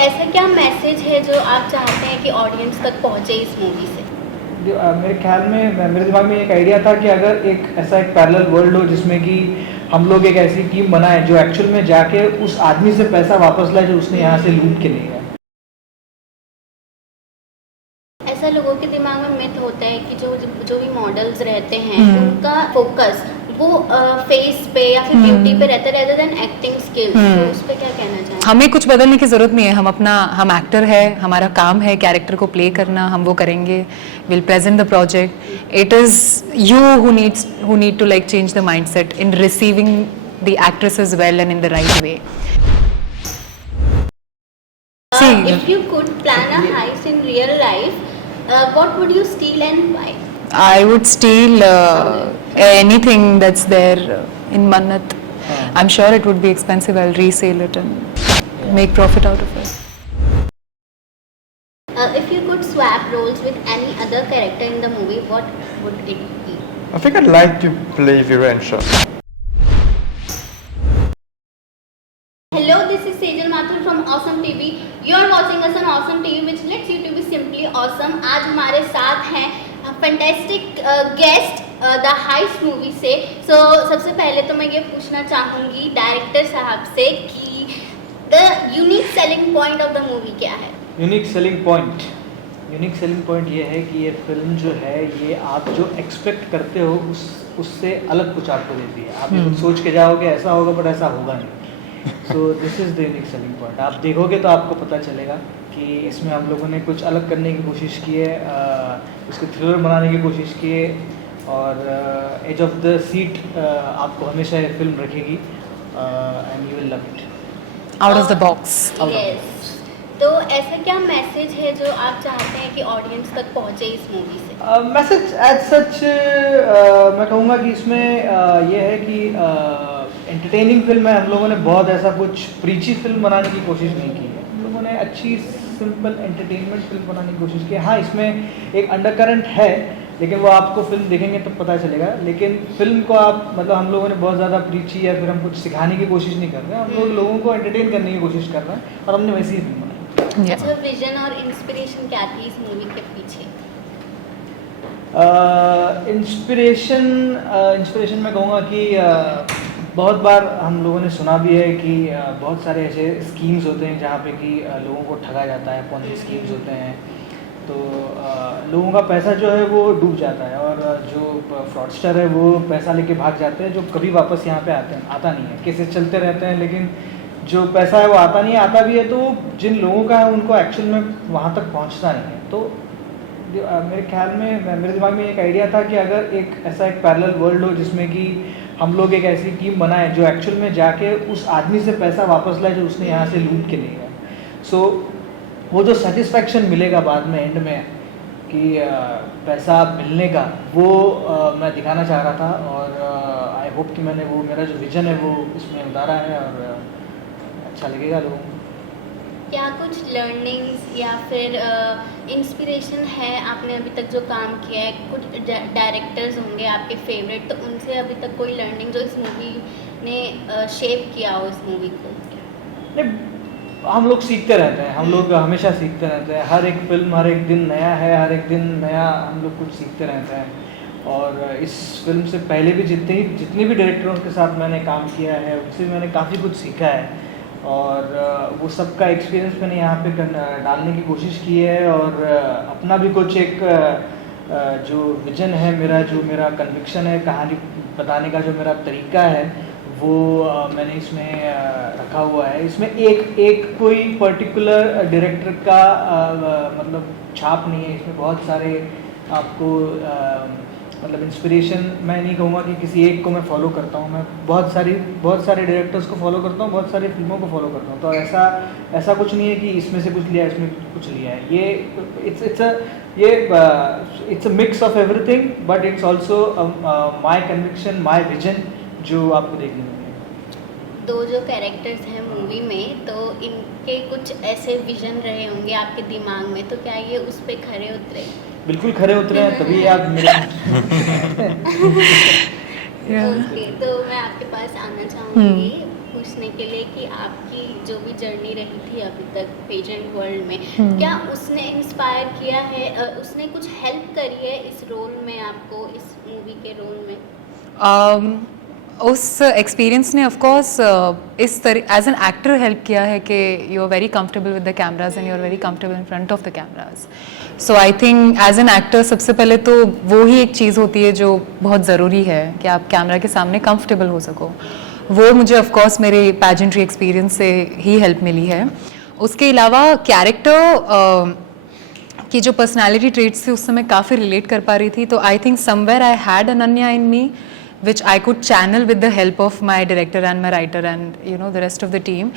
ऐसा क्या मैसेज है जो आप चाहते हैं कि ऑडियंस तक पहुंचे इस मूवी से? मेरे ख्याल में मेरे दिमाग में एक आइडिया था कि अगर एक ऐसा एक पैरेलल वर्ल्ड हो जिसमें कि हम लोग एक ऐसी टीम बनाए जो एक्चुअल में जाके उस आदमी से पैसा वापस लाए जो उसने यहाँ से लूट के नहीं है। ऐसा लोगों के दिमाग में मिथ होता है कि जो भी मॉडल्स रहते हैं उनका फोकस वो फेस पे या फिर ब्यूटी पे रहता है रेदर देन एक्टिंग स्किल्स। तो उस पे क्या कहना चाहेंगे? हमें कुछ बदलने की ज़रूरत नहीं है, हम एक्टर है, हमारा काम है कैरेक्टर को प्ले करना, हम वो करेंगे, will present the project. It is you who need to like change the mindset in receiving the actress as well and in the right way. If you could plan a heist in real life, what would you steal and why? I would steal anything that's there in Mannat. I'm sure it would be expensive. I'll resell it and make profit out of it. If you could swap roles with any other character in the movie, what would it be? I think I'd like to play Viren Shah. Hello, this is Sejal Mathur from Awesome TV. You are watching us on Awesome TV, which lets you to be simply awesome. आज हमारे साथ हैं fantastic guest the highest movie से। सबसे पहले तो मैं ये पूछना चाहूँगी डायरेक्टर साहब से कि the unique selling point of the movie क्या है? यूनिक सेलिंग पॉइंट ये है कि ये फिल्म जो है ये आप जो एक्सपेक्ट करते हो उससे अलग कुछ आपको देती है। आप ये कुछ सोच के जाओगे ऐसा होगा बट ऐसा होगा नहीं। So this is the unique selling point. आप देखोगे तो आपको पता चलेगा कि इसमें हम लोगों ने कुछ अलग करने की कोशिश की है, उसको थ्रिलर बनाने की कोशिश की है और एज ऑफ द सीट आपको हमेशा ये फिल्म रखेगी and you will love it. Out of the box. Yes. तो ऐसा क्या मैसेज है जो आप चाहते हैं कि ऑडियंस तक पहुंचे इस मूवी से? मैसेज एज सच मैं कहूँगा कि इसमें ये है कि एंटरटेनिंग फिल्म है। हम लोगों ने बहुत ऐसा कुछ प्रीची फिल्म बनाने की कोशिश नहीं की है। हम लोगों ने अच्छी सिंपल एंटरटेनमेंट फिल्म बनाने की कोशिश की है। हाँ, इसमें एक अंडरकरंट है लेकिन वो आपको फिल्म देखेंगे तो पता चलेगा। लेकिन फिल्म को आप मतलब हम लोगों ने बहुत ज़्यादा प्रीची या फिर हम कुछ सिखाने की कोशिश नहीं कर रहे हैं। हम लोगों को एंटरटेन करने की कोशिश कर रहे हैं और हमने वैसी ही फिल्म बनाई। अच्छा, विजन और इंस्पिरेशन क्या थी इस मूवी के पीछे? इंस्पिरेशन मैं कहूँगा कि बहुत बार हम लोगों ने सुना भी है कि बहुत सारे ऐसे स्कीम्स होते हैं जहाँ पे कि लोगों को ठगा जाता है, पॉन्जी स्कीम्स होते हैं। तो लोगों का पैसा जो है वो डूब जाता है और जो फ्रॉडस्टर है वो पैसा लेके भाग जाते हैं जो कभी वापस यहाँ पे आता नहीं है। केसेस चलते रहते हैं लेकिन जो पैसा है वो आता नहीं है। आता भी है तो जिन लोगों का है उनको एक्चुअल में वहाँ तक पहुँचता नहीं है। तो मेरे ख्याल में मेरे दिमाग में एक आइडिया था कि अगर एक ऐसा एक पैरेलल वर्ल्ड हो जिसमें कि हम लोग एक ऐसी टीम बनाए जो एक्चुअल में जाके उस आदमी से पैसा वापस लाए जो उसने यहाँ से लूट के नहीं है। सो वो जो सेटिस्फैक्शन मिलेगा बाद में एंड में कि पैसा मिलने का वो मैं दिखाना चाह रहा था और आई होप कि मैंने वो मेरा जो विजन है वो इसमें उतारा है और अच्छा लगेगा लोगों को। क्या कुछ लर्निंग्स या फिर इंस्पिरेशन है आपने अभी तक जो काम किया है? कुछ डायरेक्टर्स होंगे आपके फेवरेट, तो उनसे अभी तक कोई लर्निंग जो इस मूवी ने शेप किया हो इस मूवी को? नहीं, हम लोग सीखते रहते हैं। हम लोग हमेशा सीखते रहते हैं। हर एक फिल्म हर एक दिन नया है, हर एक दिन नया हम लोग कुछ सीखते रहते हैं। और इस फिल्म से पहले भी जितने भी डायरेक्टरों के साथ मैंने काम किया है उनसे मैंने काफ़ी कुछ सीखा है और वो सब का एक्सपीरियंस मैंने यहाँ पे डालने की कोशिश की है और अपना भी कुछ एक जो विजन है जो मेरा कन्विक्शन है, कहानी बताने का जो मेरा तरीका है वो मैंने इसमें रखा हुआ है। इसमें एक कोई पर्टिकुलर डायरेक्टर का मतलब छाप नहीं है। इसमें बहुत सारे आपको मतलब इंस्पिरेशन मैं नहीं कहूँगा कि किसी एक को मैं फॉलो करता हूँ। मैं बहुत सारे डायरेक्टर्स को फॉलो करता हूँ, बहुत सारी फिल्मों को फॉलो करता हूँ। तो ऐसा कुछ नहीं है कि इसमें से कुछ लिया इसमें कुछ लिया है। ये it's a mix of everything but it's also my conviction, my vision जो आपको देखने को मिलेगा। दो जो कैरेक्टर्स हैं मूवी में तो इनके कुछ ऐसे विजन रहे होंगे आपके दिमाग में, तो क्या ये उस पे खरे उतरे? बिल्कुल खरे उतरे हैं, तभी आप मेरे ओके, तो मैं आपके पास आना चाहूँगी पूछने के लिए कि आपकी जो भी जर्नी रही थी अभी तक पेजेंट वर्ल्ड में, क्या उसने इंस्पायर किया है, उसने कुछ हेल्प करी है इस रोल में आपको, इस मूवी के रोल में? उस एक्सपीरियंस ने ऑफ कोर्स इस तरह एज एन एक्टर हेल्प किया है कि you are very comfortable with the cameras and you are very comfortable in front of the cameras. So I think as an actor सबसे पहले तो वो ही एक चीज़ होती है जो बहुत ज़रूरी है कि आप कैमरा के सामने कंफर्टेबल हो सको. वो मुझे ऑफ कोर्स मेरे पैजेंट्री एक्सपीरियंस से ही हेल्प मिली है. उसके अलावा कैरेक्टर की जो पर्सनालिटी ट्रेट्स थे उससे मैं काफ़ी रिलेट कर पा रही थी. तो I think somewhere I had Ananya in me which I could channel with the help of my director and my writer and the rest of the team.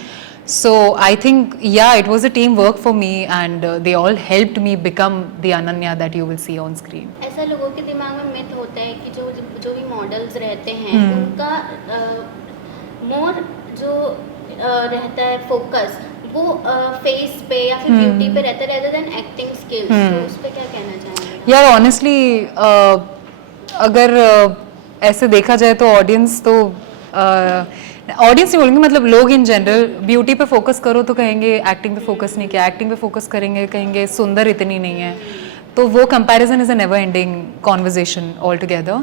So I think it was a team work for me and they all helped me become the Ananya that you will see on screen. ऐसा लोगों के दिमाग में myth होता है कि जो भी मॉडल्स रहते हैं उनका मोर जो रहता है फोकस वो फेस पे या फिर ब्यूटी पे रहता है rather than acting skills. तो उस पे क्या कहना चाहेंगे? यार honestly अगर ऐसे देखा जाए तो ऑडियंस नहीं बोलेंगे, मतलब लोग इन जनरल ब्यूटी पे फोकस करो तो कहेंगे एक्टिंग पे फोकस नहीं किया, एक्टिंग पे फोकस करेंगे कहेंगे सुंदर इतनी नहीं है. तो वो comparison is a never ending conversation all together.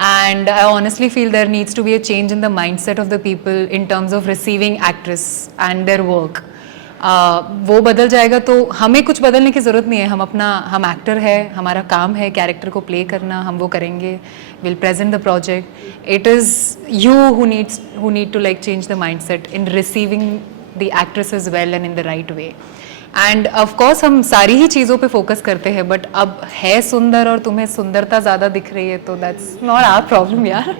And I honestly feel there needs to be a change in the mindset of the people in terms of receiving actress and their work. वो बदल जाएगा तो हमें कुछ बदलने की ज़रूरत नहीं है. हम एक्टर है, हमारा काम है कैरेक्टर को प्ले करना, हम वो करेंगे. Will present the project. It is you who need to like change the mindset in receiving the actress as well and in the right way. And of course हम सारी ही चीज़ों पे फोकस करते हैं, बट अब है सुंदर और तुम्हें सुंदरता ज़्यादा दिख रही है तो दैट्स नॉट आवर प्रॉब्लम यार.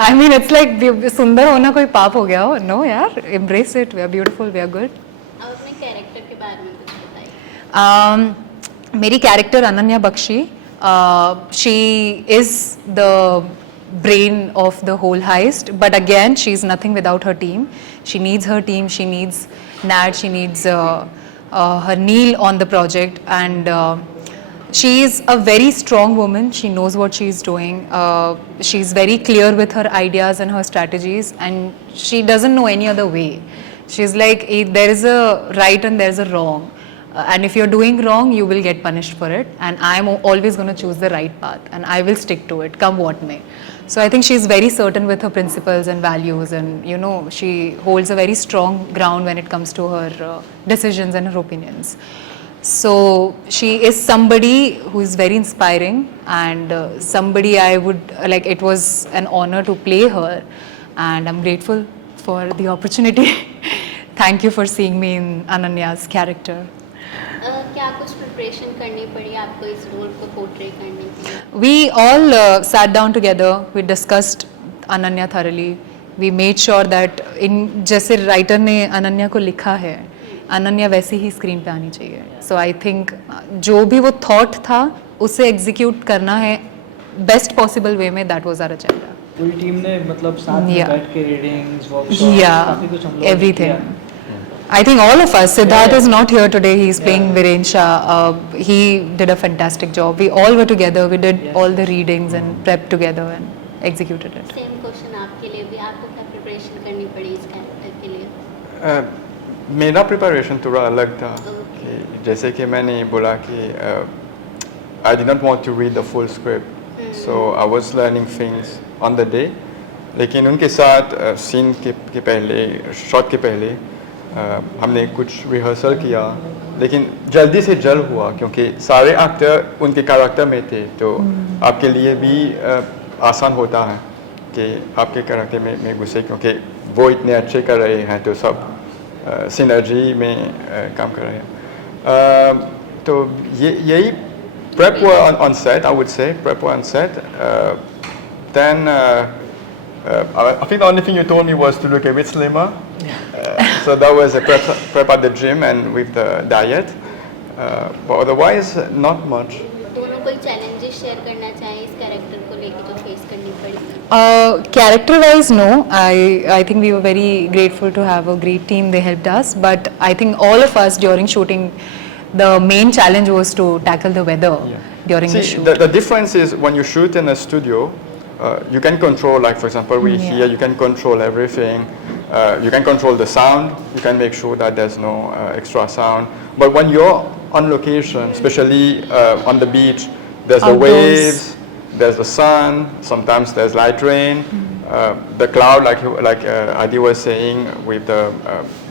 आई मीन इट्स लाइक सुंदर होना कोई पाप हो गया हो? नो यार, embrace it. We are beautiful, we are good. अब अपने कैरेक्टर के बारे में कुछ बताइए. मेरी character Ananya Bakshi, she is the brain of the whole heist, but again she is nothing without her team. She needs her team, she needs Nad, she needs her Neil on the project, and she is a very strong woman. She knows what she is doing. She is very clear with her ideas and her strategies, and she doesn't know any other way. She's like, there is a right and there is a wrong. And if you're doing wrong, you will get punished for it. And I'm always going to choose the right path. And I will stick to it, come what may. So I think she's very certain with her principles and values. And, she holds a very strong ground when it comes to her decisions and her opinions. So she is somebody who is very inspiring. And somebody I would, it was an honor to play her. And I'm grateful for the opportunity. Thank you for seeing me in Ananya's character. क्या कुछ preparation करनी पड़ी आपको इस role को portray करने के लिए? We all sat down together. We discussed Ananya thoroughly. We made sure that जैसे राइटर ने अनन्या को लिखा है, अनन्या वैसे ही स्क्रीन पे आनी चाहिए. So I think जो भी वो थॉट था उसे एग्जीक्यूट करना है बेस्ट पॉसिबल वे में. That was our agenda. पूरी टीम ने मतलब साथ में बैठ के रीडिंग्स, वर्कशॉप, काफी कुछ हम लोग everything. किया. I think all of us. Siddharth is not here today. He's playing Viren Shah. He did a fantastic job. We all were together. We did all the readings and prepped together and executed it. Same question आपके लिए भी, आपको क्या preparation करनी पड़ी इस character के लिए? मेरा प्रिपरेशन थोड़ा अलग था. कि जैसे कि मैंने बोला कि I did not want to read the full script. So I was learning things on the day. लेकिन उनके साथ सीन के पहले, शॉट के पहले हमने कुछ रिहर्सल किया, लेकिन जल्दी से जल्द हुआ क्योंकि सारे एक्टर उनके कैरेक्टर में थे. तो आपके लिए भी आसान होता है कि आपके कैरेक्टर में घुसे क्योंकि वो इतने अच्छे कर रहे हैं तो सब सिनर्जी में काम कर रहे हैं. तो यही prep were on set, I would say. Prep were on set. Then I think the only thing you told me was to look a bit slimmer. So that was a prep at the gym and with the diet. But otherwise, not much. दोनों कोई challenges share करना चाहिए इस character को लेके जो face करनी पड़ी? Character wise, no. I think we were very grateful to have a great team. They helped us. But I think all of us during shooting, the main challenge was to tackle the weather during the shoot. The difference is when you shoot in a studio, you can control, like for example, here you can control everything. You can control the sound. You can make sure that there's no extra sound. But when you're on location, especially on the beach, there's the Outdoors. waves, there's the sun. Sometimes there's light rain. The cloud, like Adi was saying, with the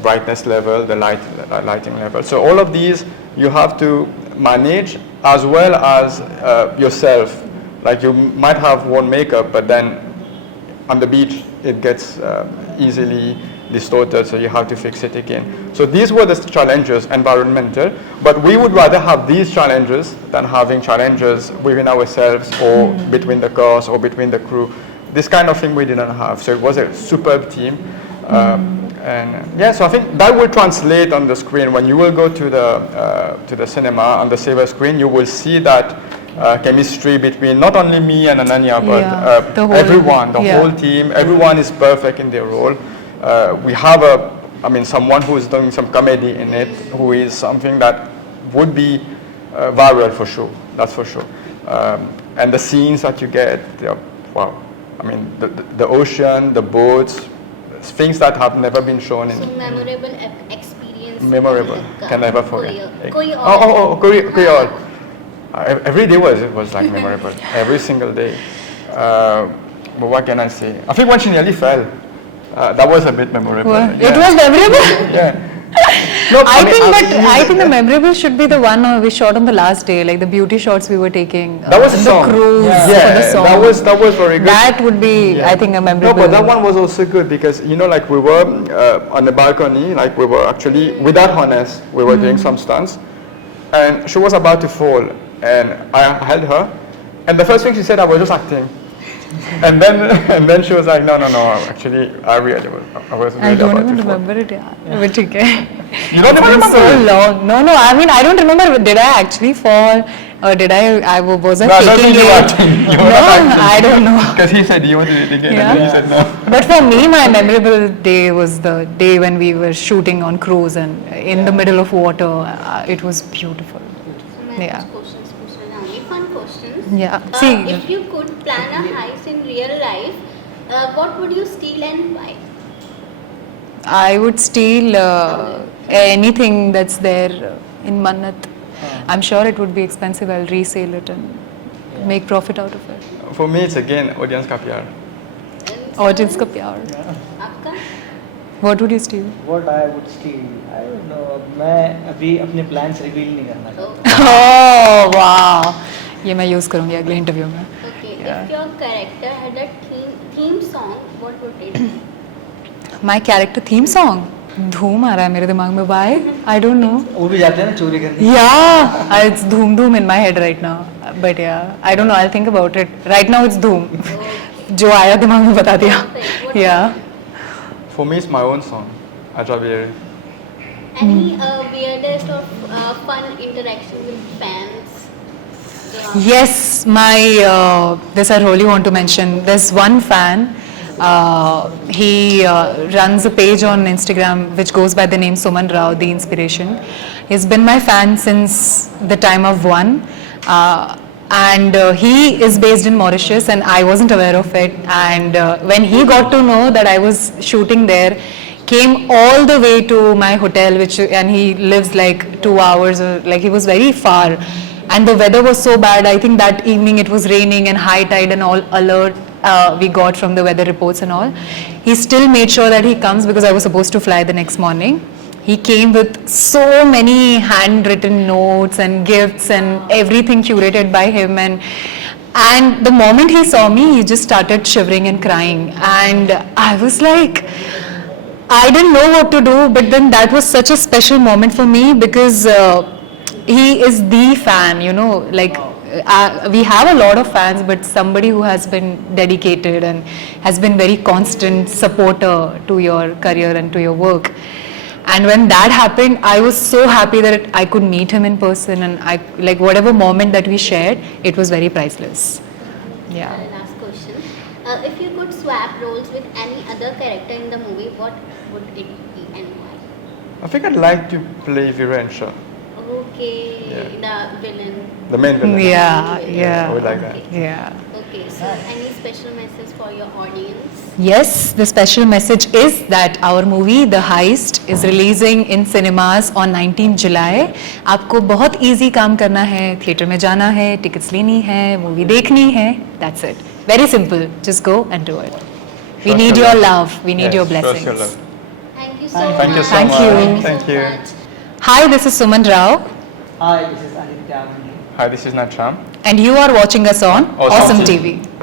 brightness level, the lighting level. So all of these you have to manage, as well as yourself. Like you might have worn makeup, but then on the beach it gets easily distorted, so you have to fix it again. So these were the challenges, environmental, but we would rather have these challenges than having challenges within ourselves or between the cast or between the crew. This kind of thing we didn't have, so it was a superb team. And yeah, so I think that will translate on the screen. When you will go to the cinema on the silver screen, you will see that chemistry between not only me and Ananya, but the whole, everyone, the whole team. Everyone is perfect in their role. We have someone who is doing some comedy in it, who is something that would be viral for sure. That's for sure. And the scenes that you get, wow. I mean, the ocean, the boats, things that have never been shown in. So memorable experience. Memorable, can never forget. Koi aur. Koi aur. Every day was like memorable. Every single day. But what can I say? I think when she nearly fell, that was a bit memorable. It Yeah. was memorable. Yeah. No, I think the memorable should be the one we shot on the last day, like the beauty shots we were taking. That was a the song. cruise Yeah, for the song. that was very good. That would be, I think, a No, memorable. but that one was also good because, you know, like we were on the balcony, like we were actually, without harness, we were doing some stunts, and she was about to fall, and I held her, and the first thing she said, I was just acting. And then she was like, no, actually, I was really I don't about even to fall. remember it, yeah. But okay. You don't even It's remember so it? long. No, I mean, I don't remember. Did I actually fall? Or did was I No, I don't faking think you it? acting. You No, were not acting. I don't know. Because he said, you want to do it again, Yeah. and then he said no. But for me, my memorable day was the day when we were shooting on cruise and in the middle of water. It was beautiful. मैं Yeah. कुछ questions पूछना चाहूँगी, fun questions. Yeah. See, If you could plan a heist in real life, what would you steal and why? I would steal anything that's there in Mannat. I'm sure it would be expensive. I'll resale it and make profit out of it. For me, it's again audience ka pyar. And Audience ka pyar. आपका? What would you steal? What I would steal, I don't know. मैं अभी अपने plans reveal नहीं करना चाहता. Oh wow! ये मैं use करूँगी अगले interview में. Okay. Yeah. If your character had a theme song, what would it be? My character theme song. धूम आ रहा है मेरे दिमाग में. Why? I don't know. वो भी जाते हैं ना चोरी करने. Yeah, it's Dhoom Dhoom in my head right now. But yeah, I don't know. I'll think about it. Right now it's Dhoom. जो आया दिमाग में बता दिया. Yeah. For me, it's my own song, Ajabir. Any weirdest or fun interaction with fans? Yes, my this I really want to mention. There's one fan. He runs a page on Instagram which goes by the name Suman Rao, The Inspiration. He's been my fan since the time of One. And he is based in Mauritius and I wasn't aware of it. And when he got to know that I was shooting there, came all the way to my hotel, and he lives like 2 hours, like he was very far. And the weather was so bad. I think that evening it was raining and high tide and all alert we got from the weather reports and all. He still made sure that he comes because I was supposed to fly the next morning. He came with so many handwritten notes and gifts and everything curated by him. And the moment he saw me, he just started shivering and crying. And I was like, I didn't know what to do, but then that was such a special moment for me because he is the fan, you know, like we have a lot of fans, but somebody who has been dedicated and has been very constant supporter to your career and to your work. And when that happened, I was so happy that I could meet him in person, and I like whatever moment that we shared, it was very priceless. Yeah. Last question. If you could swap roles with any other character in the movie, what would it be and why? I think I'd like to play Viren Shah. Okay, Yeah. the villain. The main villain. Yeah. We like that. Yeah. Okay, so any special message for your audience? Yes, the special message is that our movie The Heist is releasing in cinemas on 19 July. आपको बहुत easy काम करना है, theatre में जाना है, tickets लेनी है, मूवी देखनी है. That's it. Very simple. Just go and do it. We Show need your your love. love. We need Yes, your show us blessings. your love. Thank you so Thank much. you so Thank much. you. Thank you. Hi, this is Suman Rao, Hi, this is Aditya Mani. Hi, this is Natram. and you are watching us on Awesome Awesome TV. TV.